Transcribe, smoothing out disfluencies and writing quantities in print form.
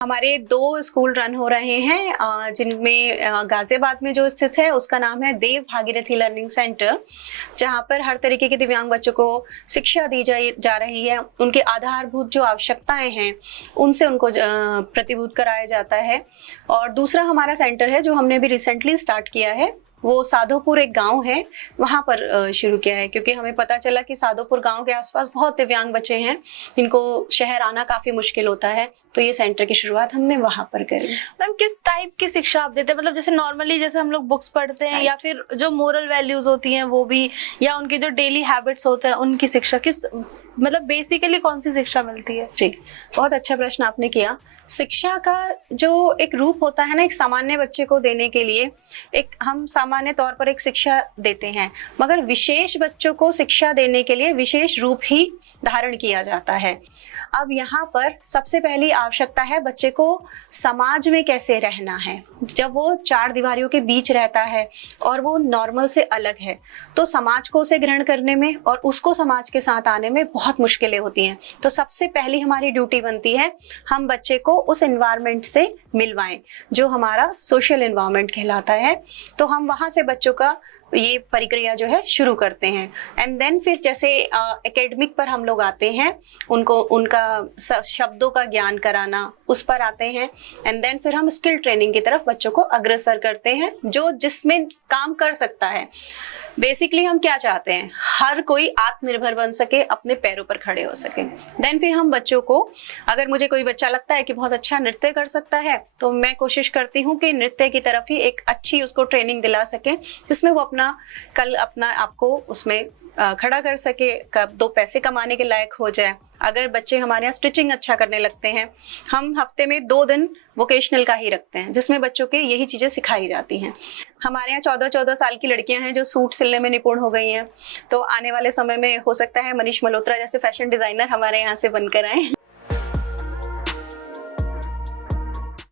हमारे 2 school run हो रहे हैं जिनमें गाजियाबाद में जो स्थित है उसका नाम है देव भागीरथी लर्निंग सेंटर, जहां पर हर तरीके के दिव्यांग बच्चों को शिक्षा दी जा रही है। उनके आधारभूत जो आवश्यकताएं हैं उनसे उनको प्रतिभूत कराया जाता है। और दूसरा हमारा सेंटर है जो हमने भी रिसेंटली स्टार्ट किया है, वो साधोपुर एक गांव है, वहां पर शुरू किया है, क्योंकि हमें पता चला कि साधोपुर गांव के आसपास बहुत दिव्यांग बच्चे हैं जिनको शहर आना काफी मुश्किल होता है, तो ये सेंटर की शुरुआत हमने वहां पर करी। मैम, किस टाइप की शिक्षा आप देते हैं? मतलब जैसे नॉर्मली जैसे हम लोग बुक्स पढ़ते हैं या फिर जो मोरल वैल्यूज होती हैं वो भी, या उनके जो डेली हैबिट्स होते हैं उनकी शिक्षा, किस मतलब बेसिकली कौन सी शिक्षा मिलती है? जी, बहुत अच्छा प्रश्न आपने किया। शिक्षा का जो एक रूप होता है ना, एक सामान्य बच्चे को देने के लिए एक हम सामान्य तौर पर एक शिक्षा देते हैं, मगर विशेष बच्चों को शिक्षा देने के लिए विशेष रूप ही धारण किया जाता है। अब यहाँ पर सबसे पहली आवश्यकता है बच्चे को समाज में कैसे रहना है। जब वो 4 दीवारों के बीच रहता है और वो नॉर्मल से अलग है, तो समाज को उसे ग्रहण करने में और उसको समाज के साथ आने में बहुत मुश्किलें होती हैं। तो सबसे पहली हमारी ड्यूटी बनती है हम बच्चे को उस एनवायरनमेंट से मिलवाएं जो हमारा सोशल एनवायरनमेंट कहलाता है। तो हम वहाँ से बच्चों का ये प्रक्रिया जो है शुरू करते हैं। एंड देन फिर जैसे एकेडमिक पर हम लोग आते हैं, उनको उनका शब्दों का ज्ञान कराना उस पर आते हैं। एंड देन फिर हम स्किल ट्रेनिंग की तरफ बच्चों को अग्रसर करते हैं, जो जिसमें काम कर सकता है। बेसिकली हम क्या चाहते हैं, हर कोई आत्मनिर्भर बन सके, अपने पैरों पर खड़े हो सके। देन फिर हम बच्चों को, अगर मुझे कोई बच्चा लगता है कि बहुत अच्छा नृत्य कर सकता है, तो मैं कोशिश करती हूँ कि नृत्य की तरफ ही एक अच्छी उसको ट्रेनिंग दिला सके, जिसमें वो कल अपना आपको उसमें खड़ा कर सके, 2 पैसे कमाने के लायक हो जाए। अगर बच्चे हमारे यहाँ स्टिचिंग अच्छा करने लगते हैं, हम हफ्ते में 2 दिन वोकेशनल का ही रखते हैं, जिसमें बच्चों के यही चीजें सिखाई जाती हैं। हमारे यहाँ 14-14 साल की लड़कियां हैं जो सूट सिलने में निपुण हो गई हैं, तो आने वाले समय में हो सकता है मनीष मल्होत्रा जैसे फैशन डिजाइनर हमारे यहाँ से बनकर आए।